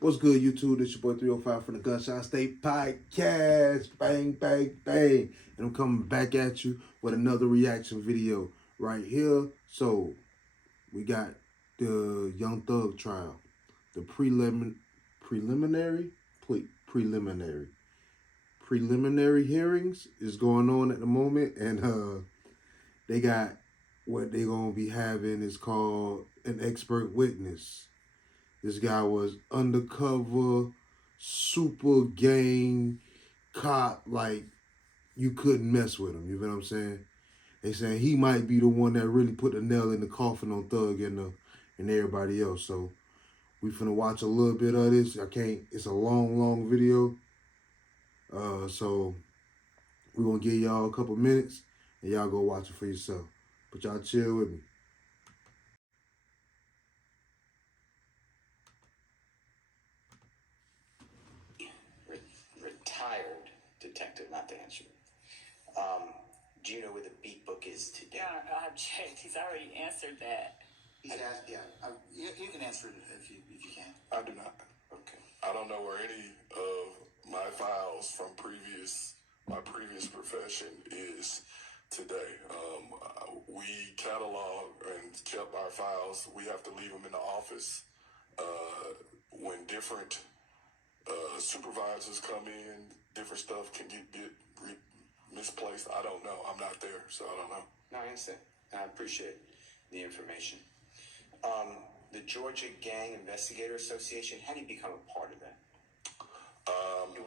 What's good, YouTube? This your boy 305 from the Gunshot State Podcast. Bang, bang, bang. And I'm coming back at you with another reaction video right here. So, we got the Young Thug trial. The preliminary hearings is going on at the moment. And they got what they going to be having is called an expert witness. This guy was undercover, super gang cop, like you couldn't mess with him. You know what I'm saying? They saying he might be the one that really put the nail in the coffin on Thug and everybody else. So we finna watch a little bit of this. It's a long video. So we're gonna give y'all a couple minutes and y'all go watch it for yourself. But y'all chill with me. Retired detective, not to answer. Do you know where the beat book is today? Yeah, I've checked. He's already answered that. He's asked, yeah. You can answer it if you can. I do not. Okay. I don't know where any of my files from my previous profession is today. We catalog and kept our files. We have to leave them in the office. When different supervisors come in, different stuff can get misplaced. I don't know. I'm not there, so I don't know. No, I understand. I appreciate the information. The Georgia Gang Investigator Association, how do you become a part of that?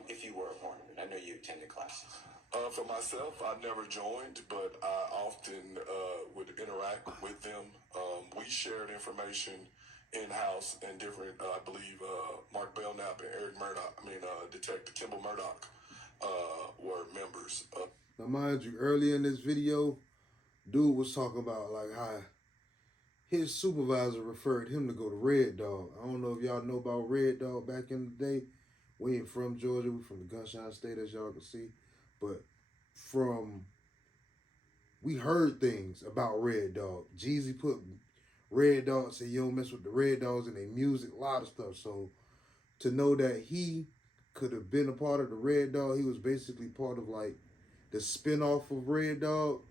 If you were a part of it. I know you attended classes. For myself, I never joined, but I often would interact with them. We shared information in-house, and different, I believe, Mark Belknap and Eric Murdoch, Detective Kimball Murdoch, were members. Now, mind you, earlier in this video, dude was talking about like how his supervisor referred him to go to Red Dog. I don't know if y'all know about Red Dog back in the day. We ain't from Georgia. We from the Gunshot State, as y'all can see. But we heard things about Red Dog. Jeezy put Red Dog, said you don't mess with the Red Dogs and their music, a lot of stuff. So to know that he could have been a part of the Red Dog, he was basically part of like the spinoff of Red Dog,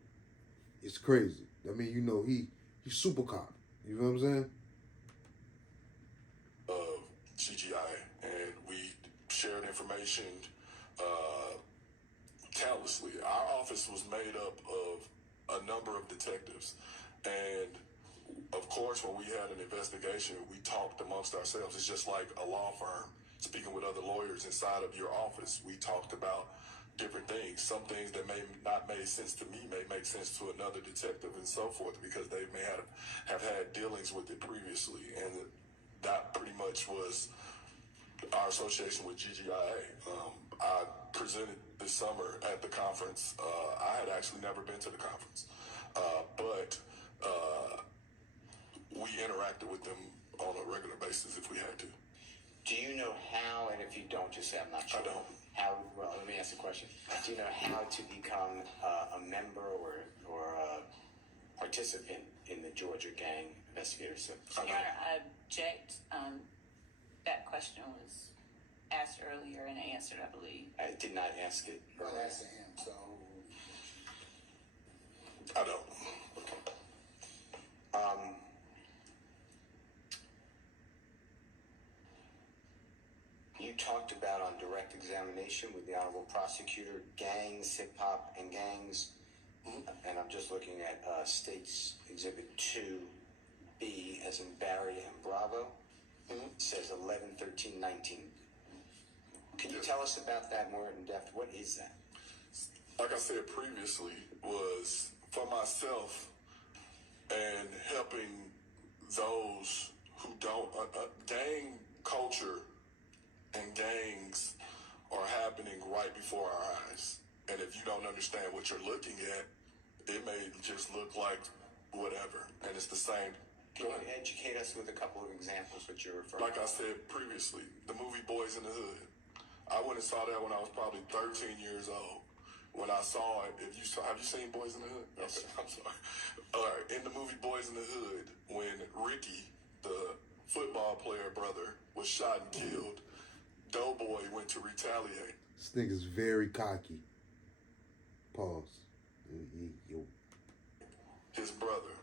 it's crazy. I mean, you know, he's super cop. You know what I'm saying? Of GGI, and we shared information countlessly. Our office was made up of a number of detectives, and of course, when we had an investigation, we talked amongst ourselves. It's just like a law firm speaking with other lawyers inside of your office. We talked about different things. Some things that may not make sense to me may make sense to another detective and so forth, because they may have had dealings with it previously. And that pretty much was our association with GGIA. I presented this summer at the conference. I had actually never been to the conference, but we interacted with them on a regular basis if we had to. Do you know how, and if you don't, just say I'm not sure. I don't. How, well, let me ask the question. Do you know how to become a member or a participant in the Georgia Gang Investigators? Your Honor, I object. That question was asked earlier and answered, I believe. I did not ask it. Well, that's him, so. I don't. You talked about on direct examination with the Honorable Prosecutor, gangs, hip-hop, and gangs. And I'm just looking at State's Exhibit 2B, as in Barry and Bravo. It says 11, 13, 19. Can you tell us about that more in depth? What is that? Like I said previously, was for myself and helping those who don't. Gang culture and gangs are happening right before our eyes. And if you don't understand what you're looking at, it may just look like whatever. And it's the same. Can you educate us with a couple of examples what you're referring to? Like I said previously, the movie Boys in the Hood. I went and saw that when I was probably 13 years old. When I saw it, have you seen Boys in the Hood? Yes. Okay, I'm sorry. All right, in the movie Boys in the Hood, when Ricky, the football player brother, was shot and killed, Doughboy went to retaliate. This nigga's very cocky. Pause. Yo. His brother.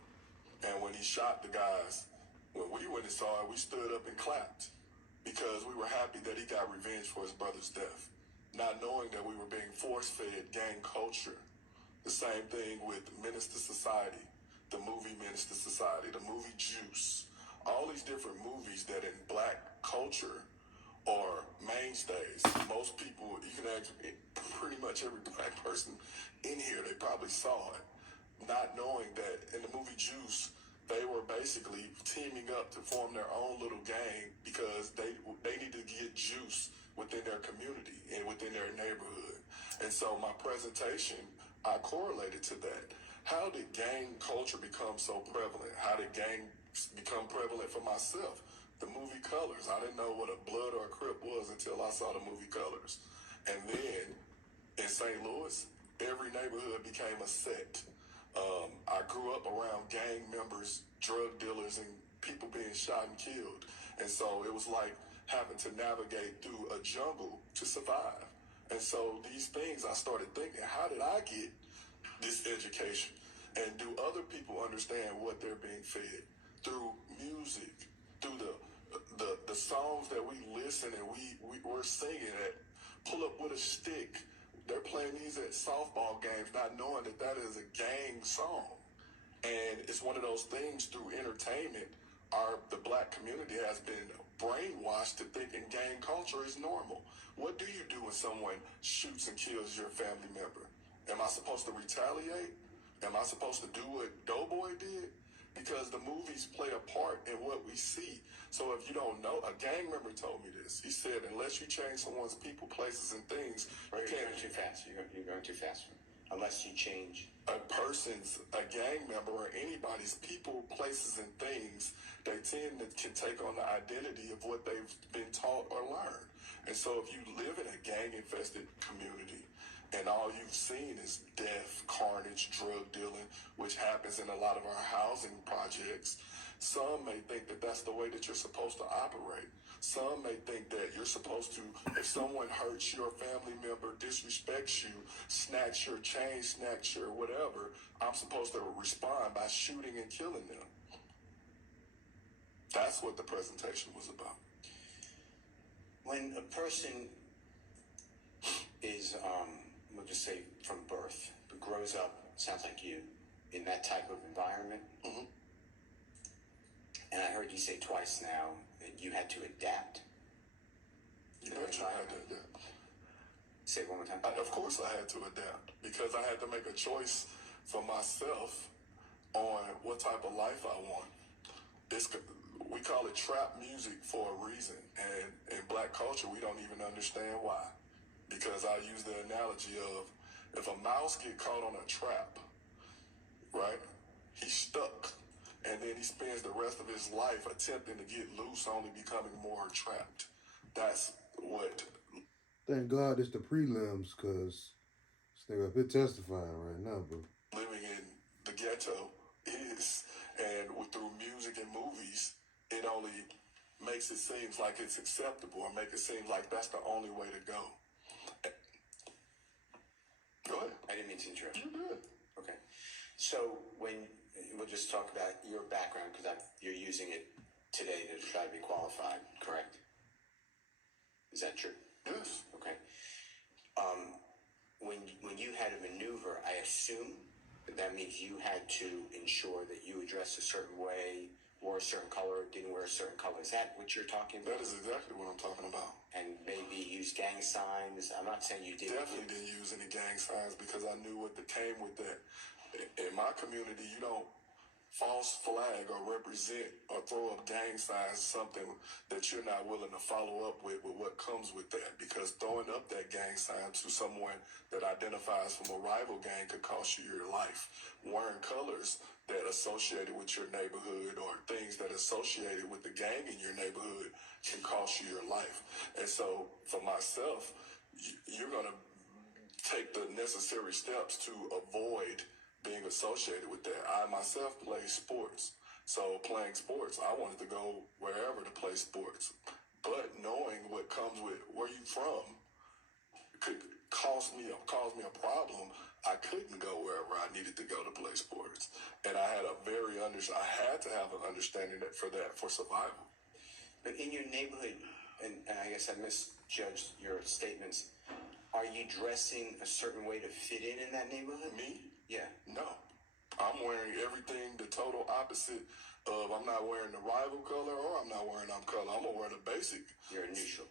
And when he shot the guys, when we went and saw it, we stood up and clapped because we were happy that he got revenge for his brother's death, not knowing that we were being force-fed gang culture. The same thing with Menace to Society, the movie Menace to Society, the movie Juice, all these different movies that in black culture are mainstays. Most people, you can ask pretty much every black person in here, they probably saw it, not knowing that in the movie Juice, they were basically teaming up to form their own little gang because they need to get juice within their community and within their neighborhood. And so my presentation, I correlated to that. How did gang culture become so prevalent? How did gang become prevalent for myself? The movie Colors. I didn't know what a Blood or a Crip was until I saw the movie Colors. And then in St. Louis, every neighborhood became a set. I grew up around gang members, drug dealers, and people being shot and killed. And so it was like having to navigate through a jungle to survive. And so these things, I started thinking, how did I get this education? And do other people understand what they're being fed? Through music, through the songs that we listen and we're singing at, Pull Up With a Stick. They're playing these at softball games, not knowing that that is a gang song. And it's one of those things through entertainment, the black community has been brainwashed to thinking gang culture is normal. What do you do when someone shoots and kills your family member? Am I supposed to retaliate? Am I supposed to do what Doughboy did? Because the movies play a part in what we see. So if you don't know, a gang member told me this. He said, unless you change someone's people, places, and things, Or you you're can't. going too fast. You're going too fast. Unless you change. A gang member, or anybody's people, places, and things, they tend to can take on the identity of what they've been taught or learned. And so if you live in a gang-infested community and all you've seen is death, carnage, drug dealing, which happens in a lot of our housing projects, some may think that that's the way that you're supposed to operate. Some may think that you're supposed to, if someone hurts your family member, disrespects you, snatch your chain, snatch your whatever, I'm supposed to respond by shooting and killing them. That's what the presentation was about. When a person is, we'll just say from birth, but grows up, sounds like you, in that type of environment, and I heard you say twice now that you had to adapt. You bet you I had to adapt. Say it one more time. Of course I had to adapt because I had to make a choice for myself on what type of life I want. We call it trap music for a reason, and in black culture we don't even understand why. Because I use the analogy of if a mouse get caught on a trap, right? He's stuck, and then he spends the rest of his life attempting to get loose, only becoming more trapped. That's what. Thank God it's the prelims, because this nigga up here testifying right now, bro. Living in the ghetto is, and through music and movies, it only makes it seem like it's acceptable, or make it seem like that's the only way to go. Go ahead. I didn't mean to interrupt. You good. Okay. So we'll just talk about your background because you're using it today to try to be qualified, correct? Is that true? Yes. Okay. When you had to maneuver, I assume that means you had to ensure that you addressed a certain way, wore a certain color, didn't wear a certain color. Is that what you're talking about? That is exactly what I'm talking about. And maybe use gang signs. I'm not saying you didn't. Definitely didn't use any gang signs because I knew what that came with that. In my community, you don't false flag or represent or throw up gang signs, something that you're not willing to follow up with what comes with that. Because throwing up that gang sign to someone that identifies from a rival gang could cost you your life. Wearing colors that associated with your neighborhood or things that associated with the gang in your neighborhood can cost you your life. And so for myself, you're going to take the necessary steps to avoid being associated with that. I myself play sports. So playing sports, I wanted to go wherever to play sports. But knowing what comes with where you from could cause me a problem. I couldn't go wherever I needed to go to play sports, and I had to have an understanding for survival. But in your neighborhood, and I guess I misjudged your statements, are you dressing a certain way to fit in that neighborhood? Me? Yeah. No. I'm wearing everything the total opposite of. I'm not wearing the rival color, or I'm not wearing color. I'm gonna wear the basic. You're a neutral.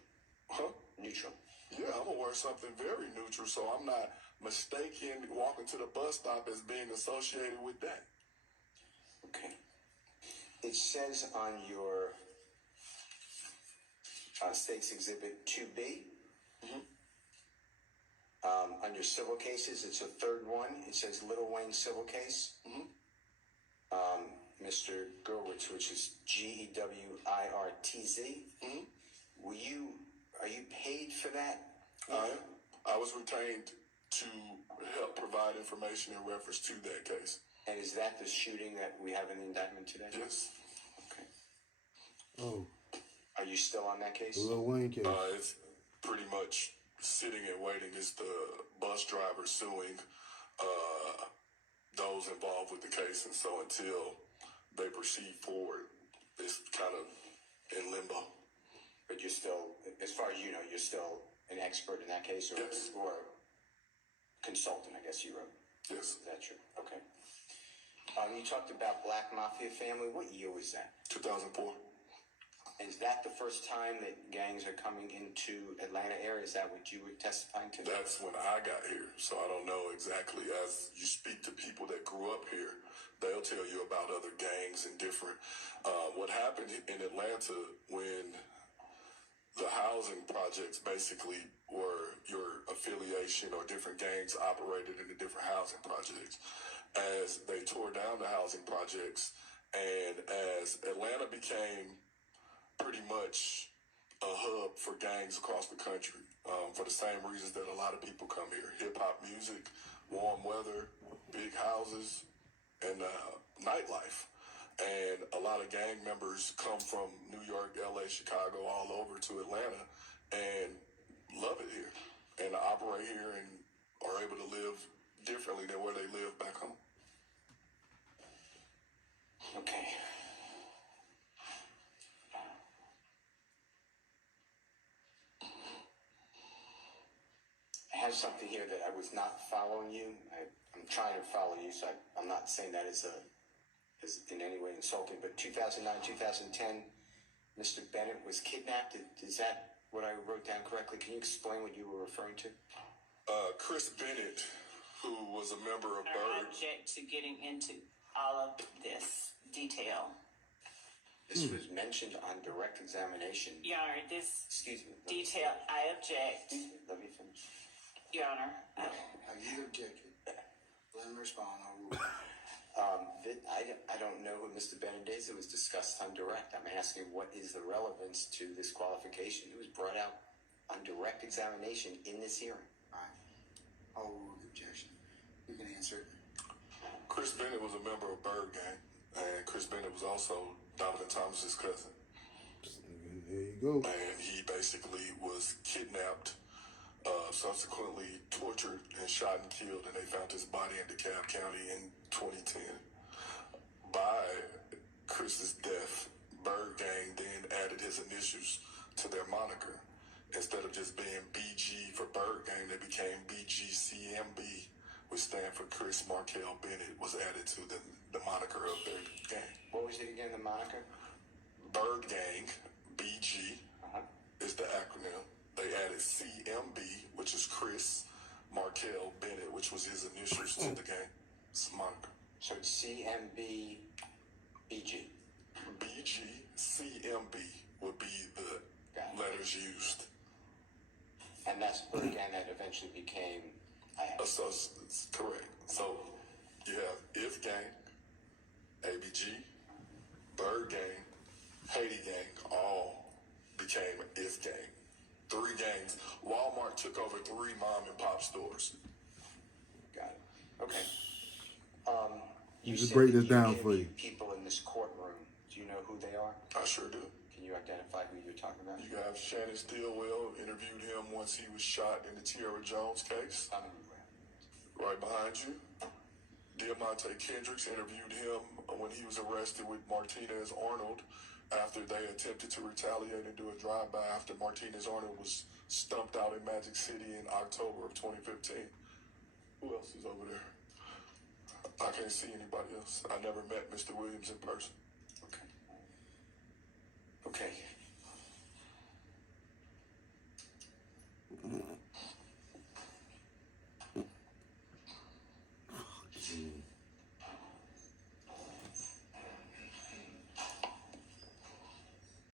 Huh? Neutral. Yeah, I'm gonna wear something very neutral, so I'm not mistaken walking to the bus stop as being associated with that. Okay. It says on your State's Exhibit 2B, under civil cases, it's a third one. It says Little Wayne civil case. Mr. Gerwitz, which is Gewirtz. Are you paid for that? I was retained to help provide information in reference to that case. And is that the shooting that we have in the indictment today? Yes. Okay. Oh, Are you still on that case? the Lil Wayne case. It's pretty much sitting and waiting. It's the bus driver suing those involved with the case, and so until they proceed forward, it's kind of in limbo. But you're still, as far as you know, you're still an expert in that case, or, Yes. or consultant, I guess you wrote. Yes. Is that true? Okay. You talked about Black Mafia family. What year was that? 2004. Is that the first time that gangs are coming into Atlanta area? Is that what you were testifying to? That's when I got here, so I don't know exactly. As you speak to people that grew up here, they'll tell you about other gangs and different. What happened in Atlanta when the housing projects basically were your affiliation, or different gangs operated in the different housing projects. As they tore down the housing projects, and as Atlanta became pretty much a hub for gangs across the country, for the same reasons that a lot of people come here: hip-hop music, warm weather, big houses, and nightlife. And a lot of gang members come from New York, LA, Chicago, all over to Atlanta, and love it here, and operate here, and are able to live differently than where they live back home. Okay. I have something here that I was not following you. I'm trying to follow you, so I'm not saying that is in any way insulting. But 2009, 2010, Mr. Bennett was kidnapped. Is that what I wrote down correctly? Can you explain what you were referring to? Chris Bennett, who was a member of I Bird. object to getting into all of this detail. This was mentioned on direct examination. Your Honor, this Excuse me. detail, I object. Let me finish. Your Honor, You objected. Let him respond. I'll rule. I don't know who Mr. Benedese was discussed on direct. I'm asking what is the relevance to this qualification? It was brought out on direct examination in this hearing. All right. I'll rule the objection. You can answer it. Chris Bennett was a member of Bird Gang, and Chris Bennett was also Donovan Thomas's cousin. There you go. And he basically was kidnapped, subsequently tortured and shot and killed, and they found his body in DeKalb County in 2010. By Chris's death, Bird Gang then added his initials to their moniker. Instead of just being BG for Bird Gang, they became BGCMB, which stand for Chris Markel Bennett, was added to the moniker of their gang. What was it again, the moniker? Bird Gang, BG, Uh-huh. is the acronym. They added CMB, which is Chris Markel Bennett, which was his initials to the gang. It's a moniker. So it's CMB BG. BGCMB would be the Got it. letters used. And that's Bird Gang that eventually became So it's correct. So you have If Gang, ABG, Bird Gang, Haiti Gang, all became If Gang. 3 gangs. Walmart took over 3 mom and pop stores. Got it. Okay. You Just said break that this down you for you. interviewed people in this courtroom. Do you know who they are? I sure do. Can you identify who you're talking about? You have Shannon Stillwell, interviewed him once he was shot in the Tierra Jones case, I'm right behind you. Diamante Kendricks, interviewed him when he was arrested with Martinez Arnold after they attempted to retaliate and do a drive-by after Martinez Arnold was stumped out in Magic City in October of 2015. Who else is over there? I can't see anybody else. I never met Mr. Williams in person.